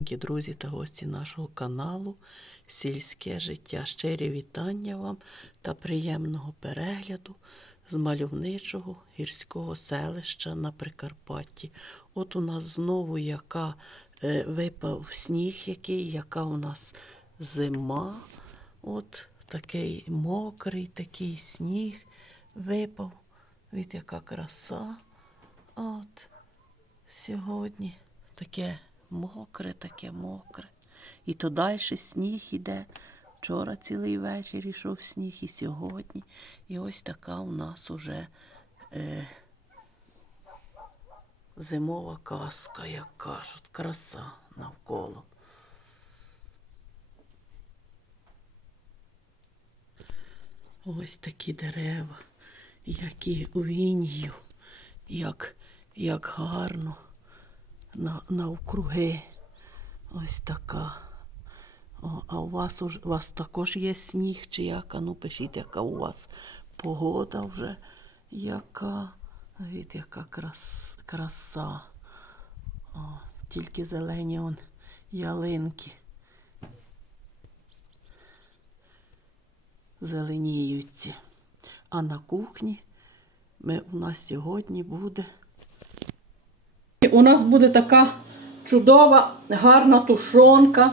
Дорогі друзі та гості нашого каналу Сільське життя. Щирі вітання вам та приємного перегляду з мальовничого гірського селища на Прикарпатті. От у нас знову яка е, випав сніг, який, яка у нас зима. От такий мокрий такий сніг випав. Від яка краса. От сьогодні таке мокре, таке мокре. І то далі сніг іде. Вчора цілий вечір йшов сніг, і сьогодні. І ось така у нас уже е, зимова казка, як кажуть, краса навколо. Ось такі дерева, які у вінію, як, як гарно на, навкруги. Ось така. О, а у вас у вас також є сніг чи як? А ну пишіть, яка у вас погода вже, яка. Від яка крас, краса. О, тільки зелені он ялинки. Зеленіються. А на кухні ми, у нас сьогодні буде У нас буде така чудова, гарна тушонка.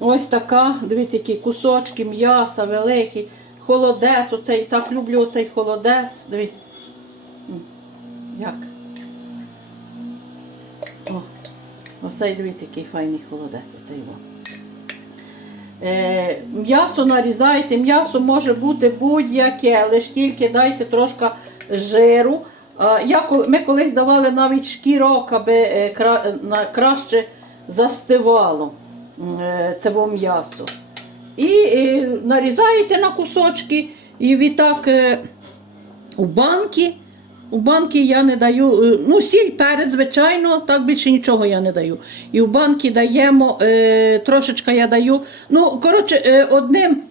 Ось така, дивіться, які кусочки м'яса великі, холодець. Оцей, так люблю оцей холодець. Дивіться. Як? О, оцей, дивіться, який файний холодець. Оцей. Е, м'ясо нарізайте, м'ясо може бути будь-яке, лише тільки дайте трошки жиру. Ми колись давали навіть шкірок, аби е, краще застивало е, це м'ясо. І е, нарізаєте на кусочки, і відтак у банки. У банки я не даю, ну, сіль, перець, звичайно, так більше нічого я не даю. І в банки даємо, трошечка я даю. Ну, коротше, одним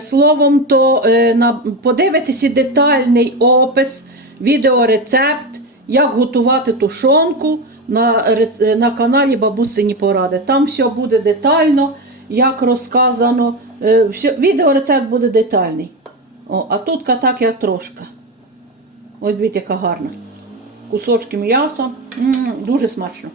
словом, то е, подивитися детальний опис, відеорецепт, як готувати тушонку на, е, на каналі Бабусині Поради. Там все буде детально, як розказано. Е, все, відеорецепт буде детальний. О, а тут так я трошка. Ось дивіться, яка гарна. Кусочки м'яса. М, дуже смачно.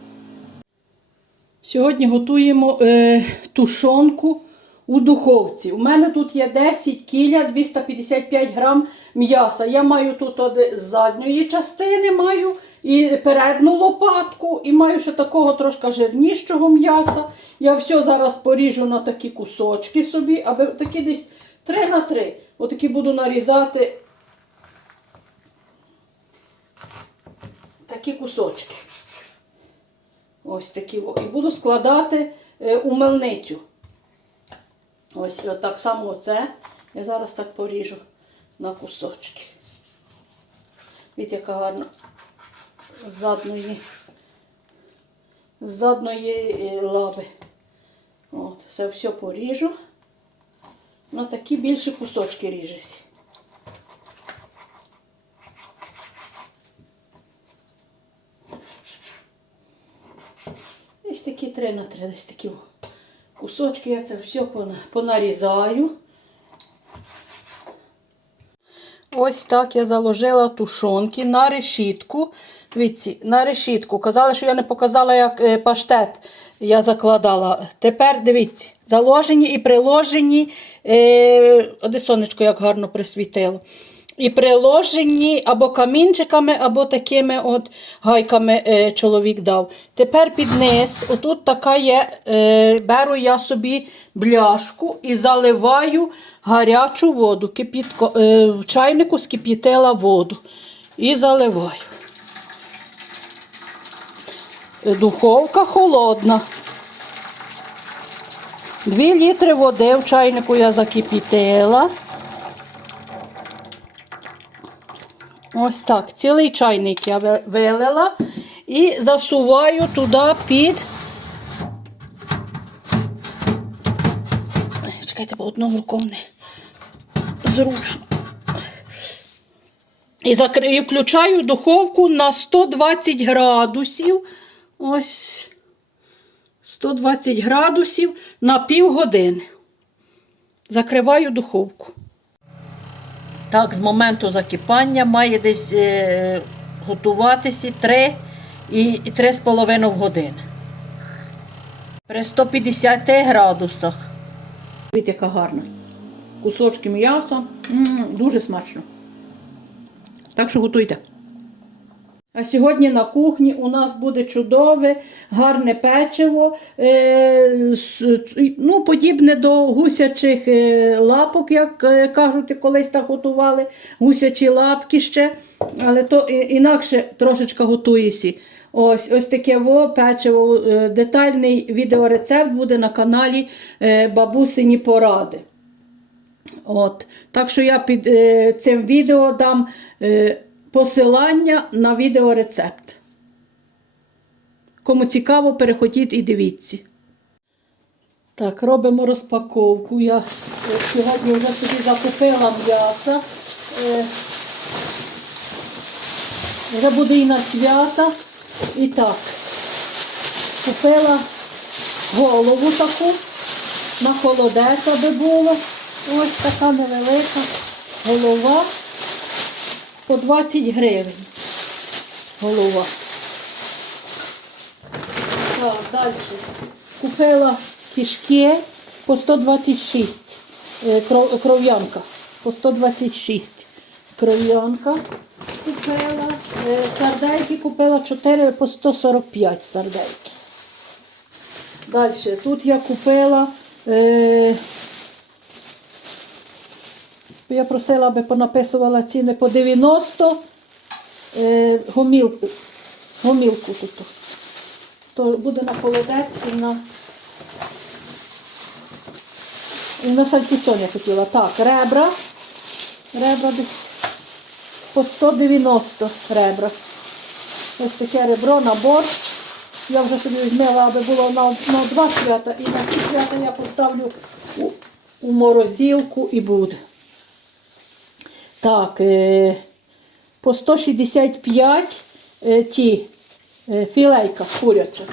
Сьогодні готуємо е, тушонку у духовці. У мене тут є 10 кіля 255 грам м'яса. Я маю тут з задньої частини маю і передню лопатку, і маю ще такого трошки жирнішого м'яса. Я все зараз поріжу на такі кусочки собі, аби такі десь 3 на 3. Отакі буду нарізати такі кусочки. Ось такі. І буду складати е, у мельницю. Ось так само оце. Я зараз так поріжу на кусочки. Від яка гарна з задної, е, лаби. От, це все поріжу. На такі більші кусочки ріжусь. Десь такі три на три, десь такі кусочки. Я це все понарізаю. Ось так я заложила тушонки на решітку. Дивіться, на решітку. Казали, що я не показала, як е, паштет я закладала. Тепер дивіться, заложені і приложені. Е, а сонечко як гарно присвітило. І приложені або камінчиками, або такими от гайками е, чоловік дав. Тепер під низ, отут така є, е, беру я собі бляшку і заливаю гарячу воду. Кипітко, е, в чайнику скип'ятила воду. І заливаю. Духовка холодна. Дві літри води в чайнику я закипітила. Ось так. Цілий чайник я вилила і засуваю туди під. Чекайте, бо одною рукою не зручно. І, закри... включаю духовку на 120 градусів. Ось 120 градусів на півгодини. Закриваю духовку. Так, з моменту закипання має десь е, готуватися 3 і, і 3,5 години. При 150 градусах. Дивіться, яка гарна. Кусочки м'яса. Дуже смачно. Так що готуйте. А сьогодні на кухні у нас буде чудове, гарне печиво, е, ну, подібне до гусячих е, лапок, як е, кажуть, колись так готували, гусячі лапки ще, але то інакше трошечки готується. Ось, ось таке во печиво. Детальний відеорецепт буде на каналі Бабусині Поради. От. Так що я під цим відео дам посилання на відеорецепт. Кому цікаво, переходіть і дивіться. Так, робимо розпаковку. Я е, сьогодні вже собі закупила м'яса. Е, вже буде і на свята. І так, купила голову таку на холодець, аби було. Ось така невелика голова по 20 гривень. Голова. Так, далі. Купила кишки по 126. Е, Кров'янка. По 126. Кров'янка купила. Е, Сардельки купила 4 по 145 сардельки. Далі. Тут я купила. Я просила, аби понаписувала ціни по 90 е, гомілку. Гомілку тут. То буде на холодець і на. І на сальтісон я хотіла. Так, ребра. Ребра по 190 ребра. Ось таке ребро на борщ. Я вже собі візьмела, аби було на, на два свята. І на ці свята я поставлю у, у морозилку і буде. Так, е, по 165 е, ті е, філейка куряча.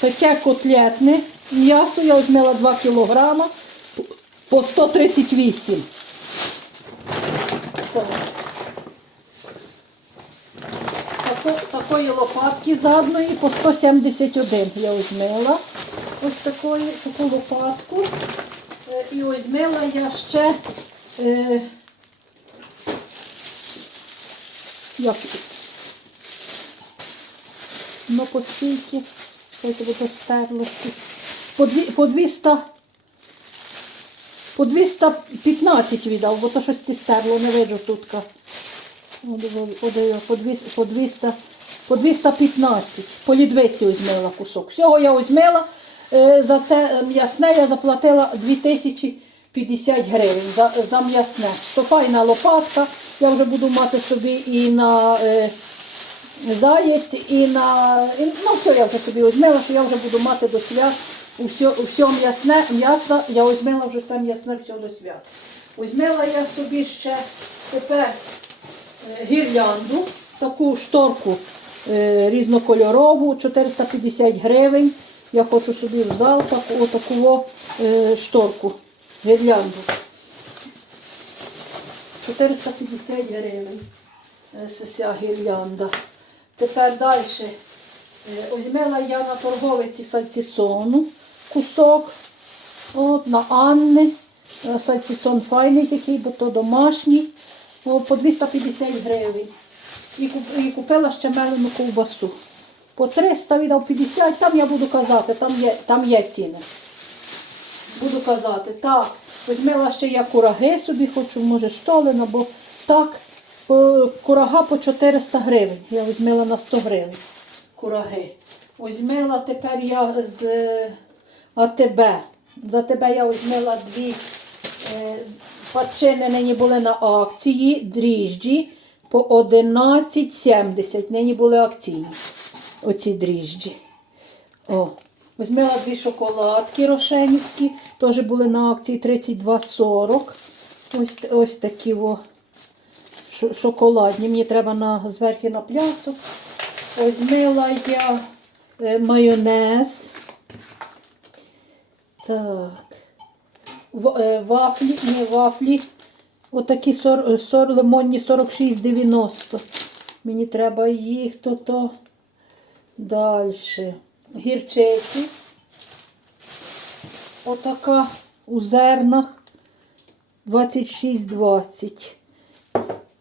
Таке котлетне м'ясо я візьмела 2 кілограма по 138. Такої лопатки задної по 171 я візьмела. Ось такої, таку лопатку. Е, І візьмела я ще е, як, ну по скільки, чекайте, бо то. По, по 200, по 215 віддав, бо то щось ці стерло, не видно тут. По 200, по 200, по 215. По лідвиці візьмела кусок. Всього я візьмела. Е, За це м'ясне я заплатила 2050 гривень за, за м'ясне. То файна лопатка. Я вже буду мати собі і на е, заєць, і на. І, ну, все я вже собі візьмела, що я вже буду мати до свят. Усе, усе м'ясне, м'ясо, я візьмела вже все м'ясне все до свят. Візьмела я собі ще тепер е, гірлянду, таку шторку е, різнокольорову, 450 гривень. Я хочу собі в зал таку, отаку е, шторку, гірлянду. 450 гривень е, ця гірлянда. Тепер далі. Візьмела я на торговиці сальцісону кусок. От, на Анни. Е, Сальцісон файний такий, бо то домашній. По 250 гривень. І купила ще мелену ковбасу. По 300 віддав 50, там я буду казати, там є, там є ціни. Буду казати. Так, візьмела ще я кураги собі, хочу, може, штолена, бо так, по- курага по 400 гривень. Я візьмела на 100 гривень кураги. Візьмела тепер я з е, АТБ. За тебе я візьмела дві е, пачини, нині були на акції, дріжджі по 11,70. Нині були акційні. Оці дріжджі. О, візьмела дві шоколадки рошенівські, теж були на акції 32,40. Ось, ось такі о, шоколадні. Мені треба на, зверху на плясок. Озьмила я е, майонез. Так. Е, Вафлі, не вафлі. Отакі сор, сор лимонні 46,90. Мені треба їх то то. Далі. Гірчиці. Отака у зернах 26,20.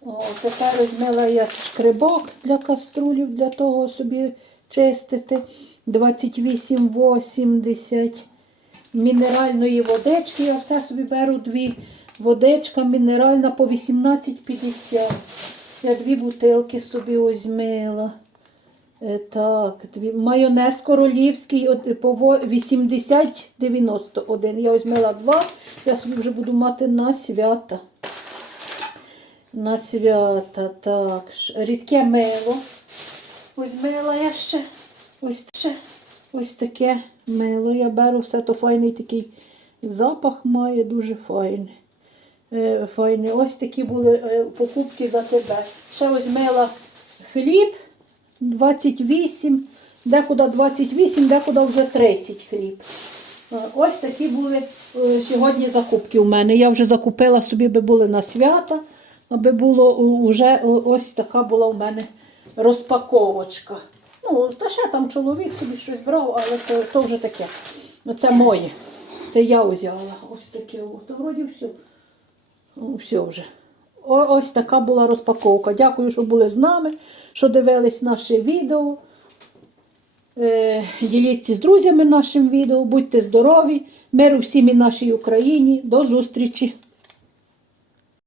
О, тепер візьмела я шкрибок для каструлів, для того собі чистити. 28,80 мінеральної водички. Я все собі беру дві водичка мінеральна по 18,50. Я дві бутилки собі озьмила. Е, Так, майонез королівський по во- 80,91. Я візьмела два, я собі вже буду мати на свята. На свята, так. Рідке мило. Ось мила я ще. Ось ще. Ось таке мило. Я беру все то файний такий запах має, дуже файний. Е, файний. Ось такі були е, покупки за тебе. Ще ось хліб 28, декуди 28, декуди вже 30 хліб. Е, Ось такі були е, сьогодні закупки у мене. Я вже закупила собі, би були на свята, аби було у- уже ось така була у мене розпаковочка. Ну, та ще там чоловік собі щось брав, але то, то вже таке. Ну, Це моє. Це я взяла. Ось таке. То вроді все. Все вже. Ось така була розпаковка. Дякую, що були з нами, що дивились наше відео. Е, діліться з друзями нашим відео. Будьте здорові, миру всім і нашій Україні. До зустрічі!